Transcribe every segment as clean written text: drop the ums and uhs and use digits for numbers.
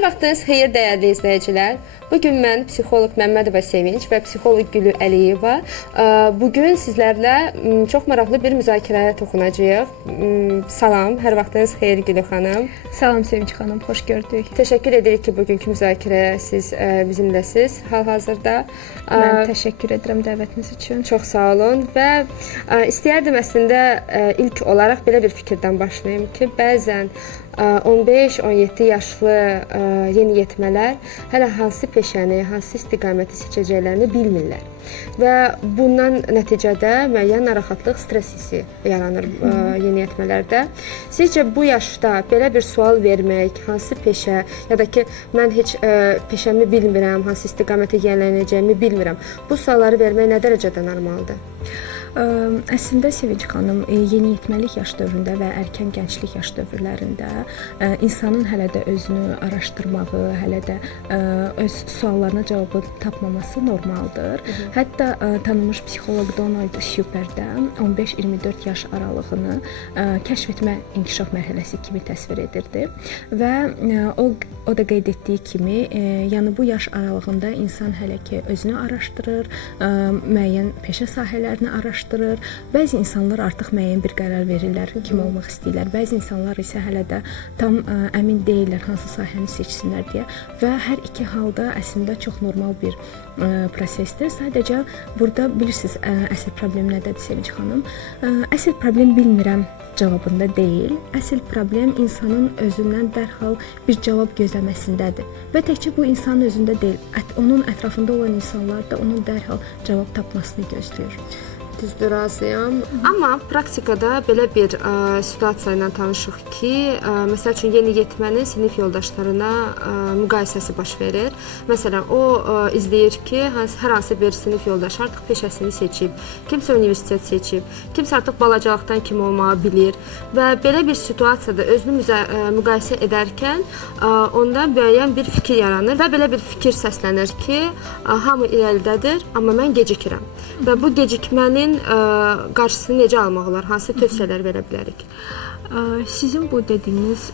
Hər vaxtınız xeyir dəyərli izləyicilər. Bugün mən psixoloq Məmmədova Sevinç və psixoloq Gülü Əliyeva. Bugün sizlərlə çox maraqlı bir müzakirəyə toxunacağıq. Salam, hər vaxtınız xeyir Gülü xanım. Salam Sevinç xanım, xoş gördük. Təşəkkür edirik ki, bugünkü müzakirəyə siz bizimləsiz hal-hazırda. Mən təşəkkür edirəm dəvətiniz üçün. Çox sağ olun və istəyərdim əslində ilk olaraq belə bir fikirdən başlayım ki, bəzən 15-17 yaşlı yeniyetmələr hələ hansı peşəni, hansı istiqaməti seçəcəklərini bilmirlər. Və bundan nəticədə müəyyən narahatlıq, stres hissi yaranır yeniyetmələrdə. Sizcə bu yaşda belə bir sual vermək, hansı peşə ya da ki mən heç peşəmi bilmirəm, hansı istiqamətə yönələcəyimi bilmirəm. Bu sualları vermək nə dərəcədə normaldır? Əslində Sevinç xanım, yeniyetməlik yaş dövründə və erkən gənclik yaş dövrlərində insanın hələ də özünü araşdırmağı, hələ də öz suallarına cavabı tapmaması normaldır. Hətta tanınmış psixoloq Donald Shupert də 15-24 yaş aralığını kəşf etmə inkişaf mərhələsi kimi təsvir edirdi və o da qeyd etdiyi kimi, yəni bu yaş aralığında insan hələ ki özünü araşdırır, müəyyən peşə sahələrini araşdırır. Bəzi insanlar artıq müəyyən bir qərar verirlər, kim olmaq istəyirlər. Bəzi insanlar isə hələ də tam əmin deyirlər hansı sahəni seçsinlər deyə və hər iki halda əslində çox normal bir prosesdir. Sadəcə burada bilirsiniz, əsl problem nədədir Sevinç xanım? Əsl problem bilmirəm cavabında deyil. Əsl problem insanın özündən dərhal bir cavab gözləməsindədir. Və təkcə bu insanın özündə deyil, onun ətrafında olan insanlar da onun dərhal cavab tapmasını gözləyir. Düzdür, razıyam. Amma praktikada belə bir situasiya ilə tanışıq ki, məsəl üçün yeniyetmənin sinif yoldaşlarına müqayisəsi baş verir. Məsələn, o izləyir ki, hər hansı bir sinif yoldaşı artıq peşəsini seçib, kimsə universitet seçib, kimsə artıq balacalıqdan kim olmağı bilir və belə bir situasiyada özünü müqayisə edərkən onda müəyyən bir fikir yaranır və belə bir fikir səslənir ki, hamı irəlidədir, amma mən gecikirəm. Və bu gecikmənin qarşısını necə almaq olar? Hansı tövsiyələr verə bilərik? Sizin bu dediyiniz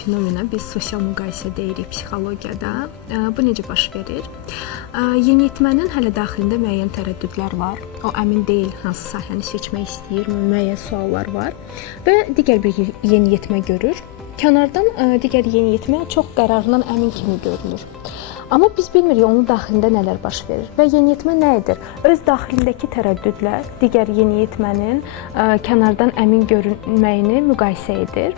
fenomena biz sosial müqayisə deyirik psixologiyada. Bu necə baş verir? Yeniyetmənin hələ daxilində müəyyən tərəddüdlər var. O əmin deyil hansı sahəni seçmək istəyir, müəyyən suallar var və digər bir yeniyetmə görür. Kənardan digər yeniyetmə çox qərarından əmin kimi görünür. Amma biz bilmirik onun daxilində nələr baş verir və yeniyetmə nə edir? Öz daxilindəki tərəddüdlər digər yeniyetmənin kənardan əmin görünməyini müqayisə edir.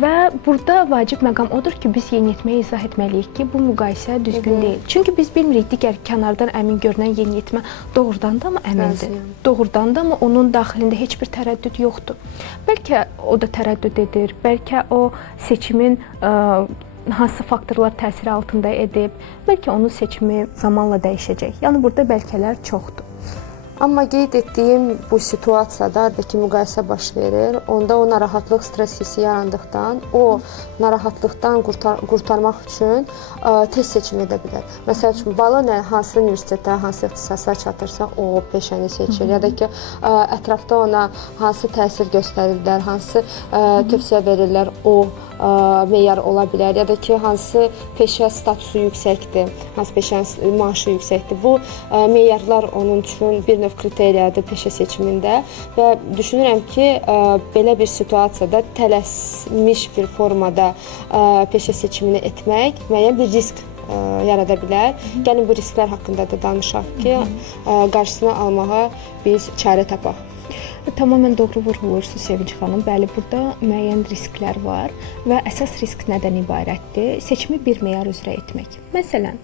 Və burada vacib məqam odur ki, biz yeniyetməyə izah etməliyik ki, bu müqayisə düzgün deyil. Çünki biz bilmirik digər kənardan əmin görünən yeniyetmə doğrudan da mı əmindir? Doğrudan da mı onun daxilində heç bir tərəddüd yoxdur? Bəlkə o da tərəddüd edir, bəlkə o seçimin hansı faktorlar təsiri altında edib, bəlkə onun seçimi zamanla dəyişəcək. Yəni burada bəlkələr çoxdur. Amma qeyd etdiyim bu situasiyada ki, müqayisə baş verir, onda o narahatlıq, stres hissi yarandıqdan, o narahatlıqdan qurtarmaq üçün tez seçim edə bilər. Məsəl üçün, balı hansı universitetdə, hansı ixtisasa çatırsa, o peşəni seçir. Ya da ki, ətrafda ona hansı təsir göstərirlər, hansı tövsiyə verirlər, o meyar ola bilər. Ya da ki, hansı peşə statusu yüksəkdir, hansı peşənin maaşı yüksəkdir. Bu meyarlar onun üçün bir növ kriteriyadır peşə seçimində və düşünürəm ki, belə bir situasiyada tələsmiş bir formada peşə seçimini etmək müəyyən bir risk yarada bilər. Gəlin bu risklər haqqında da danışaq ki, qarşısını almağa biz çarə tapaq. Tamamilə doğru vurğulayırsınız Sevinç xanım. Bəli, burada müəyyən risklər var və əsas risk nədən ibarətdir? Seçimi bir meyar üzrə etmək. Məsələn,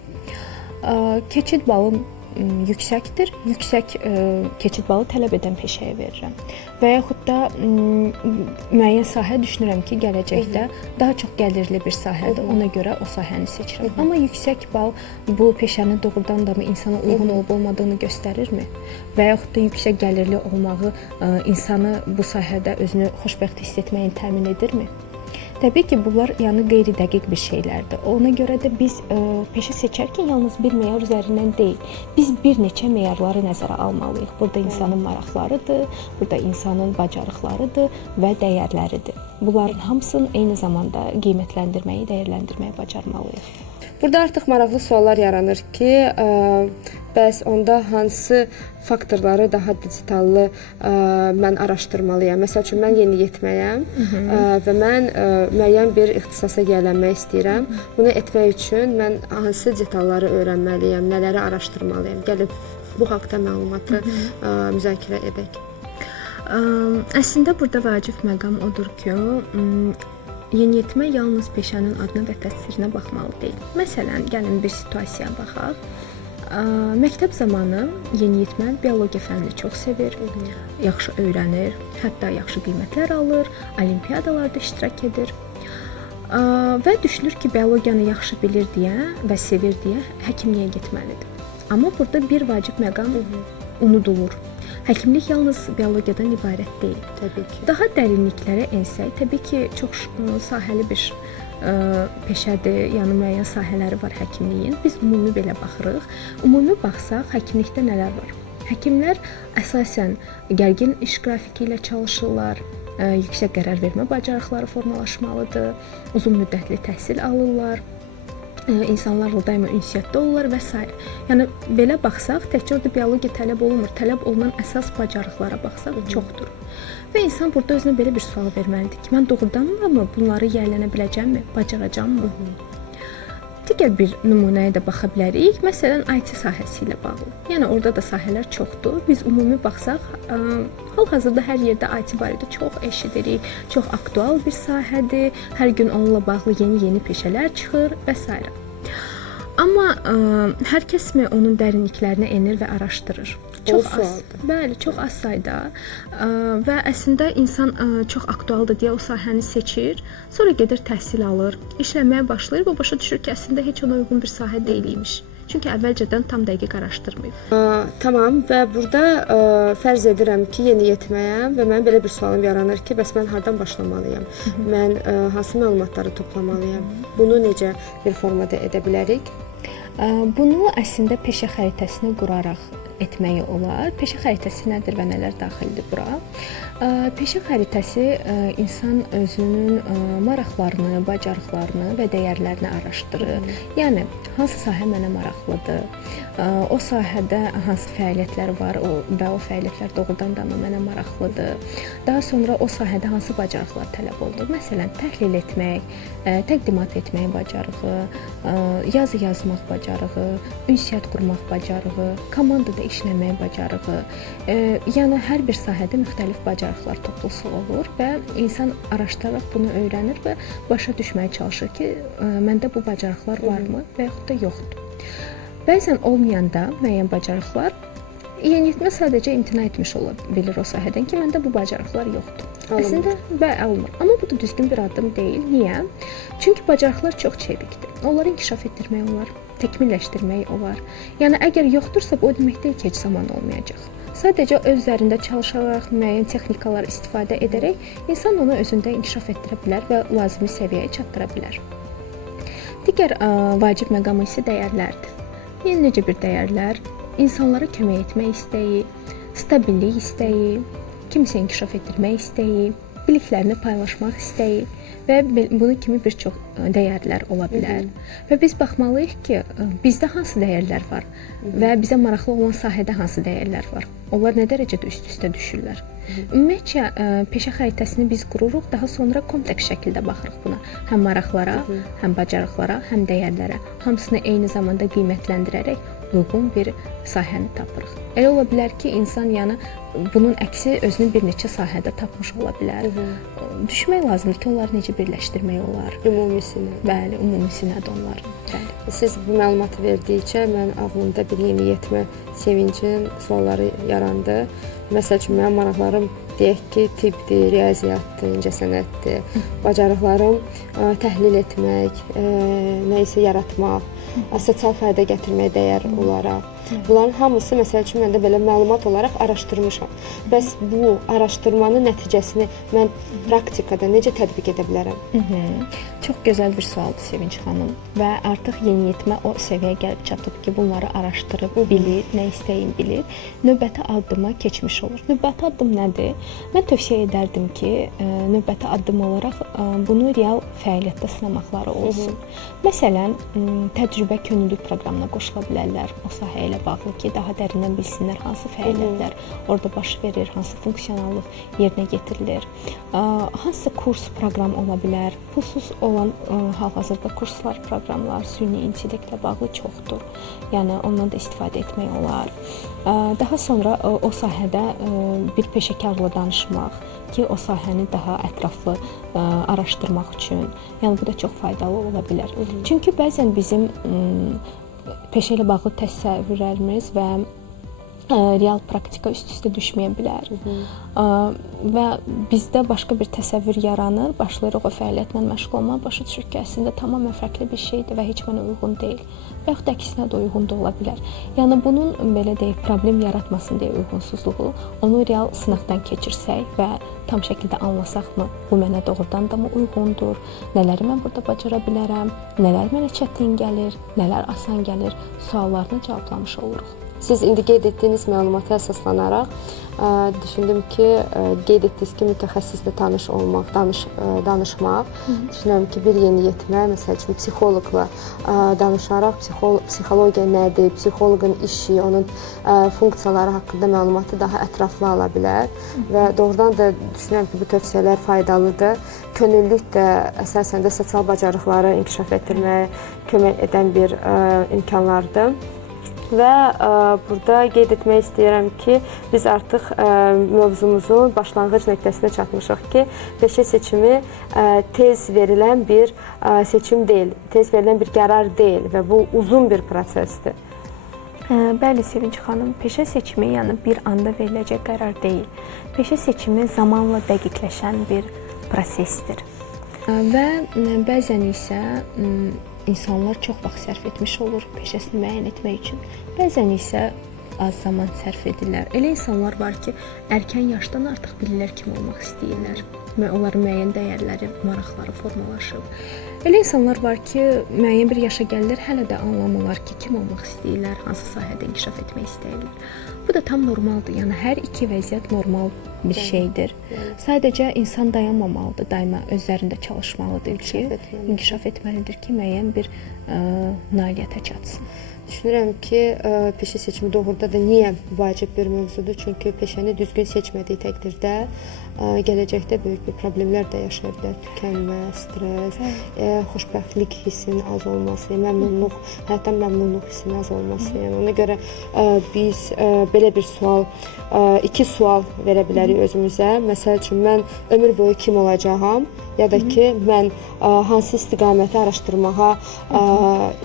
keçid balım yüksəkdir, yüksək keçid balı tələb edən peşəyə verirəm. Və yaxud da müəyyən sahə düşünürəm ki, gələcəkdə daha çox gəlirli bir sahədir, ona görə o sahəni seçirəm. Amma yüksək bal bu peşənin doğrudan da mı insana uyğun olub-olmadığını göstərirmi? Və yaxud da yüksək gəlirli olmağı insanı bu sahədə özünü xoşbəxt hiss etməyin təmin edirmi? Təbii ki, bunlar qeyri-dəqiq bir şeylərdir. Ona görə də biz peşə seçərkən yalnız bir meyar üzərindən deyil, biz bir neçə meyarları nəzərə almalıyıq. Burada insanın maraqlarıdır, burada insanın bacarıqlarıdır və dəyərləridir. bunların hamısını eyni zamanda qiymətləndirməyi, dəyərləndirməyi bacarmalıyıq. Burada artıq maraqlı suallar yaranır ki, bəs onda hansı faktorları daha digitallı mən araşdırmalıyam? Məsəl üçün mən yeniyetməyəm və mən müəyyən bir ixtisasa yiyələnmək istəyirəm. Bunu etmək üçün mən hansı detalları öyrənməliyəm, nələri araşdırmalıyam? Gəlin bu haqqda məlumatı müzakirə edək. Əslində burada vacib məqam odur ki, yeniyetmə yalnız peşənin adına və təsvirinə baxmalı deyil. Məsələn, gəlin bir situasiyaya baxaq. Məktəb zamanı yeniyetmə biologiya fənnini çox sevir, yaxşı öyrənir, hətta yaxşı qiymətlər alır, olimpiyadalarda iştirak edir. Və düşünür ki, biologiyanı yaxşı bilir deyə və sevir deyə həkimliyə getməlidir. Amma burada bir vacib məqam unudulur. Həkimlik yalnız biologiyadan ibarət deyil. Təbii ki. Daha dərinliklərə ensək, təbii ki, çox sahəli bir peşədir, yəni müəyyən sahələri var həkimliyin. Biz ümumi belə baxırıq. Ümumi baxsaq, həkimlikdə nələr var? Həkimlər əsasən gərgin iş qrafiki ilə çalışırlar, yüksək qərar vermə bacarıqları formalaşmalıdır, uzun müddətli təhsil alırlar, insanlarla daima ünsiyyətdə olurlar və s. Yəni belə baxsaq, təkcə orada biologiya tələb olunmur. Tələb olunan əsas bacarıqlara baxsaq çoxdur. Və insan burada özünə belə bir sual verməlidir ki, mən doğrudanmı bunları yiyələnə biləcəmmi, bacaracağamı? Digər bir nümunəyə də baxa bilərik. Məsələn, IT sahəsi ilə bağlı. Yəni orada da sahələr çoxdur. Biz ümumi baxsaq, hal-hazırda hər yerdə IT barədə çox eşidirik. Çox aktual bir sahədir. Hər gün onunla bağlı yeni peşələr çıxır və s. Amma hər kəsmi onun dərinliklərinə enir və araşdırır. Çox az. Bəli, çox az sayda və əslində insan çox aktualdır deyə o sahəni seçir, sonra gedir təhsil alır, işləməyə başlayır və başa düşür ki, əslində heç ona uyğun bir sahə deyil imiş. Çünki əvvəlcədən tam dəqiq araşdırmayıb. Tamam və burada fərz edirəm ki, yeniyetməyəm və mənim belə bir sualım yaranır ki, bəs mən hardan başlamalıyam? Mən hansı məlumatları toplamalıyam? Bunu necə bir formada edə bilərik? Bunu əslində peşə xəritəsini quraraq etməyi olar. Peşə xəritəsi nədir və nələr daxildir bura? Peşə xəritəsi insan özünün maraqlarını, bacarıqlarını və dəyərlərini araşdırır. Yəni hansı sahə mənə maraqlıdır? O sahədə hansı fəaliyyətlər var və o fəaliyyətlər doğrudan da mənə maraqlıdır? Daha sonra o sahədə hansı bacarıqlar tələb olunur? Məsələn, təhlil etmək, təqdimat etmək bacarığı, yazı yazmaq bacarığı, ünsiyyət qurmaq bacarığı, komandada işləmək bacarığı. Yəni hər bir sahədə müxtəlif bacarıqlar toplusu olur və insan araşdıraraq bunu öyrənir və başa düşməyə çalışır ki, məndə bu bacarıqlar varmı və yaxud da yoxdur. Bəzən olmayanda müəyyən bacarıqlar yeniyetmə sadəcə imtina etmiş ola bilir o sahədən ki, məndə bu bacarıqlar yoxdur. Əslində alınmır. Amma bu da düzgün bir addım deyil. Niyə? Çünki bacarıqlar çox çevikdir. Onları inkişaf etdirmək olar, təkmilləşdirmək olar. Yəni əgər yoxdursa, bu o demək deyil ki, heç zaman olmayacaq. Sadəcə öz üzərində çalışaraq, müəyyən texnikalar istifadə edərək insan onu özündə inkişaf etdirə bilər və lazımi səviyyəyə çatdıra bilər. Digər vacib məqam isə dəyərlərdir. Yəni necə bir dəyərlər? İnsanlara kömək etmək istəyi, stabillik istəyi, kimisə inkişaf etdirmək istəyi, biliklərini paylaşmaq istəyi və bunun kimi bir çox dəyərlər ola bilər. Və biz baxmalıyıq ki, bizdə hansı dəyərlər var və bizə maraqlı olan sahədə hansı dəyərlər var. Onlar nə dərəcədə üst-üstə düşürlər. Ümumiyyətcə, peşə xəritəsini biz qururuq, daha sonra kompleks şəkildə baxırıq buna. Həm maraqlara, həm bacarıqlara, həm dəyərlərə. Hamısını eyni zamanda qiymətləndirərək uyğun bir sahəni tapırıq. Elə ola bilər ki, insan yəni bunun əksi özünü bir neçə sahədə tapmış ola bilər. Düşmək lazımdır ki, onları necə birləşdirmək olar. Ümumisinə. Bəli, ümumisinədir onlar. Bəli. Siz bu məlumatı verdikcə mən ağlımda bir yeniyetmə sevincin sualları yarandı. Məsəl üçün mənim maraqlarım deyək ki, tibbdir, riyaziyyatdır, incəsənətdir. Bacarıqlarım təhlil etmək, nə isə yaratmaq, sosial fayda gətirmək dəyər olaraq. Bunların hamısı məsəl üçün mən də belə məlumat olaraq araşdırmışam. Bəs bu araşdırmanın nəticəsini mən praktikada necə tətbiq edə bilərəm? Çox gözəl bir sualdır Sevinç xanım və artıq yeniyetmə o səviyyəyə gəlib çatıb ki, bunları araşdırıb bilir, nə istəyin bilir, növbəti addıma keçmiş olur. Növbəti addım nədir? Mən tövsiyə edərdim ki, növbəti addım olaraq bunu real fəaliyyətdə sınamaqları olsun. Məsələn, təcrübə könüllülük proqramına qoşula bilərlər o sahə ilə bağlı ki, daha dərindən bilsinlər hansı fəaliyyətlər orada baş verir, hansı funksionallıq yerinə yetirilir, hansı kurs proqram ola bilər. Pulsuz olan hal-hazırda kurslar, proqramlar süni intellektlə bağlı çoxdur. Yəni ondan da istifadə etmək olar. Daha sonra o sahədə bir peşəkarla danışmaq ki, o sahəni daha ətraflı araşdırmaq üçün. Yəni bu da çox faydalı ola bilər. Çünki bəzən bizim peşə ilə bağlı təsəvvürlərimiz və real praktika üst-üstə düşməyə bilər. Və bizdə başqa bir təsəvvür yaranır, başlayırıq o fəaliyyətlə məşğul olmağa, başa düşürük ki, əslində tamamilə fərqli bir şeydir və heç mənə uyğun deyil. Və yaxud da əksinə də uyğun da ola bilər. Yəni bunun belə deyək, problem yaratmasın deyə uyğunsuzluğu, onu real sınaqdan keçirsək və tam şəkildə anlasaqmı, bu mənə doğrudan da mı uyğundur, nələri mən burada bacara bilərəm, nələr mənə çətin gəlir, nələr asan gəlir, suallarını cavablamış oluruq. Siz indi qeyd etdiyiniz məlumata əsaslanaraq düşündüm ki, qeyd etdiniz ki, mütəxəssislə tanış olmaq, danışmaq. Düşünürəm ki, bir yeniyetmə, məsəl üçün psixoloqla danışaraq psixologiya nədir, psixoloqun işi, onun funksiyaları haqqında məlumatı daha ətraflı ala bilər və doğrudan da düşünürəm ki, bu tövsiyələr faydalıdır. Könüllülük də əsasən də sosial bacarıqları inkişaf etdirməyə kömək edən bir imkanlardır. Və burada qeyd etmək istəyirəm ki, biz artıq mövzumuzun başlanğıc nöqtəsinə çatmışıq ki, peşə seçimi tez verilən bir seçim deyil, tez verilən bir qərar deyil və bu uzun bir prosesdir. Bəli, Sevinç xanım, peşə seçimi yəni bir anda veriləcək qərar deyil. Peşə seçimi zamanla dəqiqləşən bir prosesdir. Və bəzən isə İnsanlar çox vaxt sərf etmiş olur peşəsini müəyyən etmək üçün. Bəzən isə az zaman sərf edirlər. Elə insanlar var ki, erkən yaşdan artıq bilirlər kim olmaq istəyirlər və onların müəyyən dəyərləri, maraqları formalaşıb. Elə insanlar var ki, müəyyən bir yaşa gəlirlər, hələ də anlamırlar ki, kim olmaq istəyirlər, hansı sahədə inkişaf etmək istəyirlər. Bu da tam normaldır. Yəni hər iki vəziyyət normal bir şeydir. Sadəcə insan dayanmamalıdır, daima özlərində çalışmalıdır ki, inkişaf etməlidir ki, müəyyən bir nailiyyətə çatsın. Düşünürəm ki, peşə seçimi doğrudan da niyə vacib bir mövzudur? Çünki peşəni düzgün seçmədiyi təqdirdə gələcəkdə böyük bir problemlər də yaşaya bilər. Tükənmə, stres, xoşbəxtlik hissinin az olması, məmnunluq, həyatdan məmnunluq hissinin az olması. Yəni ona görə biz belə bir sual, iki sual verə bilərik özümüzə. Məsəl üçün mən ömür boyu kim olacağam? Ya da ki, mən hansı istiqaməti araşdırmağa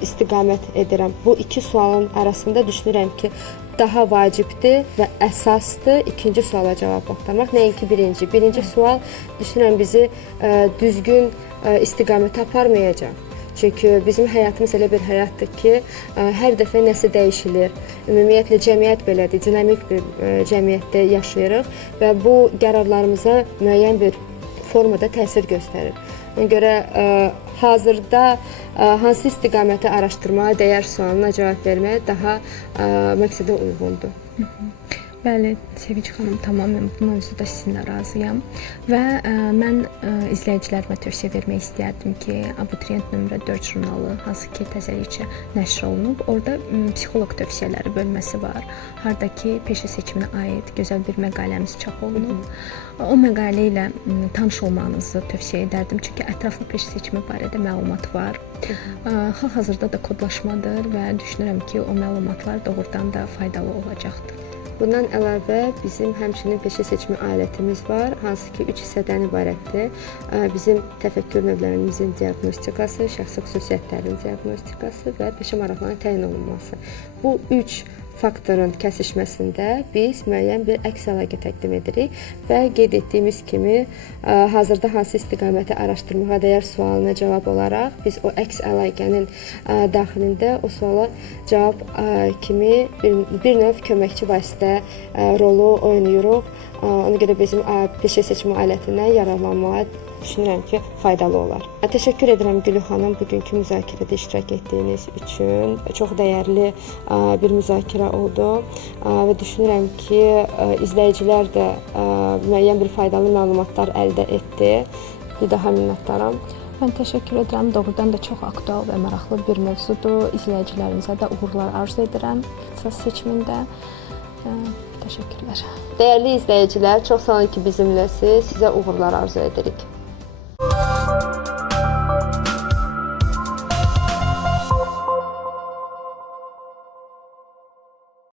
istiqamət edirəm. Bu iki sualın arasında düşünürəm ki, daha vacibdir və əsasdır ikinci suala cavab axtarmaq, nəinki birinci. Birinci sual düşünürəm bizi düzgün istiqamətə aparmayacaq. Çünki bizim həyatımız elə bir həyatdır ki, hər dəfə nəsə dəyişilir. Ümumiyyətlə cəmiyyət belədir, dinamik bir cəmiyyətdə yaşayırıq və bu qərarlarımıza müəyyən bir formada təsir göstərir. Ona görə hazırda hansı istiqaməti araşdırmağa dəyər sualına cavab vermək daha məqsədə uyğundur. Bəli, Sevinç xanım, tamamilə bu mövzuda sizinlə razıyam və mən izləyicilərimə tövsiyə vermək istərdim ki, Abituriyent nömrə 4 jurnalı, hansı ki təzəlikcə nəşr olunub, orada psixoloq tövsiyələri bölməsi var, hardakı peşə seçiminə aid gözəl bir məqaləmiz çap olunub. O məqalə ilə tanış olmağınızı tövsiyə edərdim, çünki ətraflı peşə seçimi barədə məlumat var. Hal-hazırda da kodlaşmadır və düşünürəm ki, o məlumatlar doğrudan da faydalı olacaqdır. Bundan əlavə bizim həmçinin peşə seçimi alətimiz var, hansı ki 3 hissədən ibarətdir. Bizim təfəkkür növlərimizin diaqnostikası, şəxsi xüsusiyyətlərin diaqnostikası və peşə maraqlarının təyin olunması. Bu 3 faktorun kəsişməsində biz müəyyən bir əks əlaqə təqdim edirik və qeyd etdiyimiz kimi hazırda hansı istiqaməti araşdırmağa dəyər sualına cavab olaraq biz o əks əlaqənin daxilində o suala cavab kimi bir növ köməkçi vasitə rolu oynayırıq. Ona görə bizim peşə seçimi alətindən yararlanmağa düşünürəm ki, faydalı olar. Təşəkkür edirəm Gülü xanım bugünkü müzakirədə iştirak etdiyiniz üçün. Çox dəyərli bir müzakirə oldu və düşünürəm ki, izləyicilər də müəyyən bir faydalı məlumatlar əldə etdi. Bir daha minnətdaram. Mən təşəkkür edirəm. Doğrudan da çox aktual və maraqlı bir mövzudur. İzləyicilərimizə də uğurlar arzu edirəm ixtisas seçimində. Təşəkkürlər. Dəyərli izləyicilər, çox sağ olun ki, bizimləsiz. Sizə uğurlar arzu edirik.